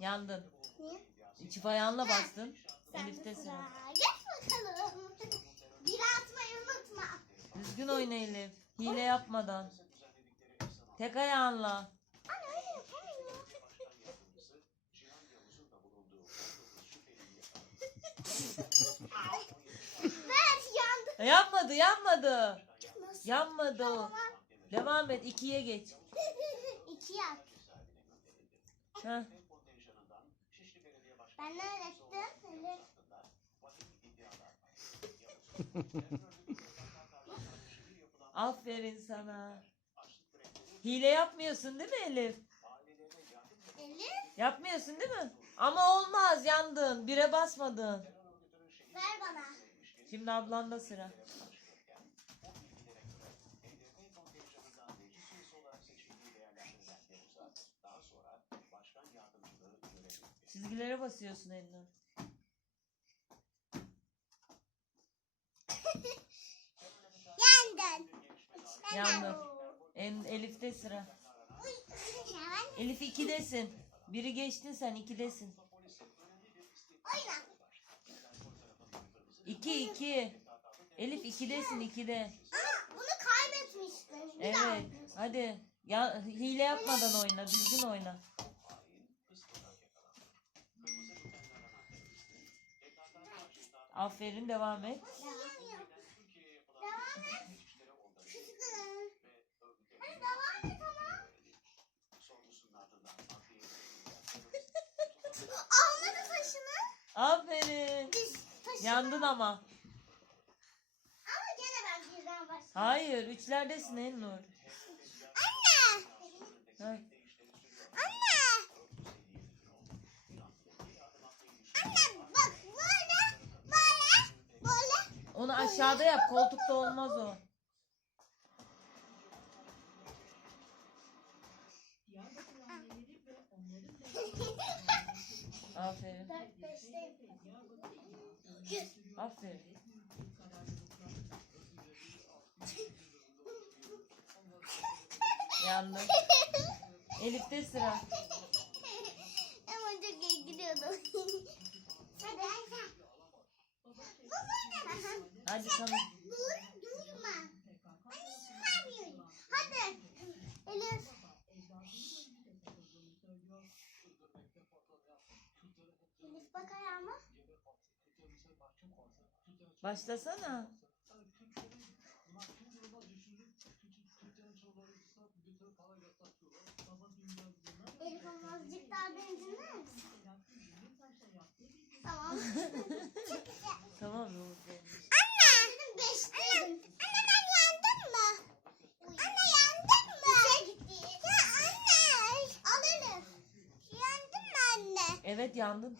Yandın. Niye? Çift ayağınla bastın. Sen Elif'te sıra. Geç bakalım. Bir atmayı unutma. Düzgün oyna Elif. Hile yapmadan. Tek ayağınla. E. Nasıl? Yanmadı o. Tamam. Devam et ikiye geç. İki yap. Heh. Ben ne öğrettim? Aferin sana. Hile yapmıyorsun değil mi Elif? Elif Yapmıyorsun değil mi? Ama olmaz yandın. Bire basmadın. ver bana. Şimdi ablanda sıra. Çizgilere basıyorsun elini. Yandın. Yandın. En, Elif'te sıra. Elif ikidesin. Biri geçtin sen ikidesin. oyna. İki iki. Elif ikidesin ikide. Ama bunu kaybetmiştin. Bir daha. Evet. Hadi. Ya hile yapmadan oyna. Düzgün oyna. Aferin devam et. Devam et. Devam et. Kızgın. Hadi devam et ama. Almadı taşını. Aferin. Taşını. Yandın ama. Ama gene ben birden başladım. Hayır. Üçlerdesin Elnur. Anne. Heh. Anne. Anne bak böyle böyle böyle. Onu aşağıda yap. Koltukta olmaz o. Aferin. Aferin. Yandın. Elif'te sıra. Ama çok iyi gidiyordu. Hadi hadi. Hadi tamam. Dur durma. Anne istemiyorum. Hadi. Elif. Elif bak ayağıma. Başlasana. Elif azıcık daha beni dinler misin? Tamam mı? Anne. Dedim beşteydim. Anne ben yandım mı? Anne yandım mı? Üçe Elif. Yandım